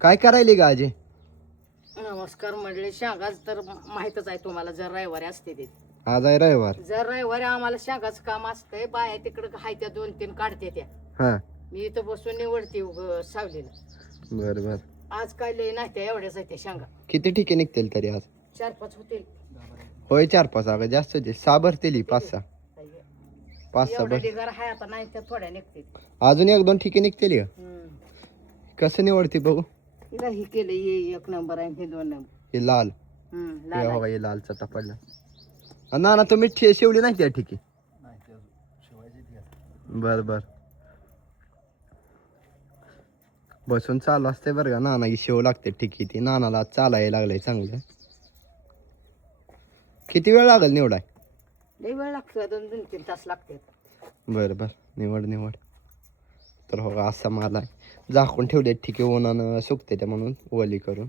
काय करायली का आजी? नमस्कार म्हणले. शेंगाच तर माहितच आहे तुम्हाला, जर रविवारी असते ते. आज आहे रविवार. जर रविवारी आम्हाला शेंगाचं काम असतंय. बाया तिकडं हाय त्या 2-3 काढते त्या. हा मी इथं बसून निवडते सावलीला. बर बर. आज काय लय नाही त्या, एवढ्याच आहे त्या शेंगा. किती ठिके निघतील तरी आज? 4-5 होतील. होय 4-5. अगं जास्त होते. 6 भरतील. 5-6. 5-6 एवढ्या भर. ढिगार आहे आता, नाही त्या थोड्या निघतील. अजून 1-2 ठिके निघतील का? कसं निवडते बघू? हिला ही केलं, हे 1 नंबर आहे, हे 2 नंबर. हे लाल. लाल हे आहे. बघा, हे लाल चटा पडला. ना ना तुम्ही शेवली नाही त्या ठिकी? बर बर. बसून चालू असते बरं का. नाना शेव लागते ठिकी. ती नानाला चालायला लागलंय चांगलं. किती वेळ लागेल निवडाय? लय वेळ लागतो, 2-3 तास लागते. बर बर. निवड निवड. तर हो असा माल आहे. झाकून ठेवले ठिके, उन्हानं सुकते त्या म्हणून ओली करून.